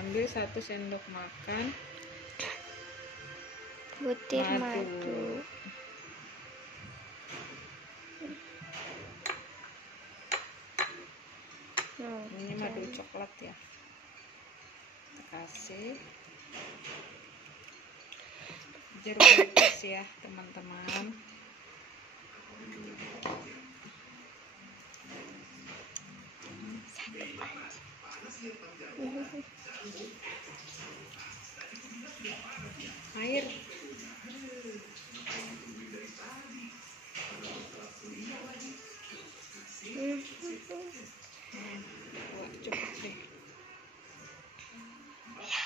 Ambil 1 sendok makan putih madu. Ini madu coklat ya. Kita kasih jeruk nipis ya teman-teman. Air. Wah, cukup deh. Ya,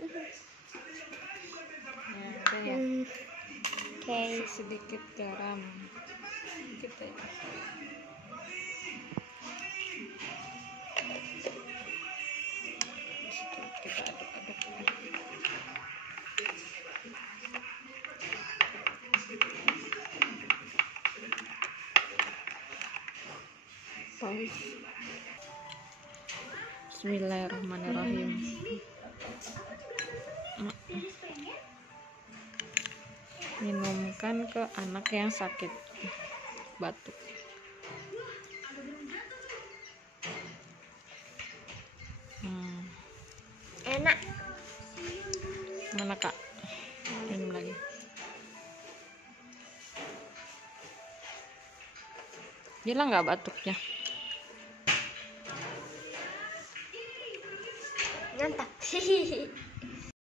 udah ya. Oke. Sedikit garam. Kita aduk-aduk. Bismillahirrahmanirrahim. Minumkan ke anak yang sakit batuk. Enak. Mana kak? Minum lagi. Hilang nggak batuknya? Mantap.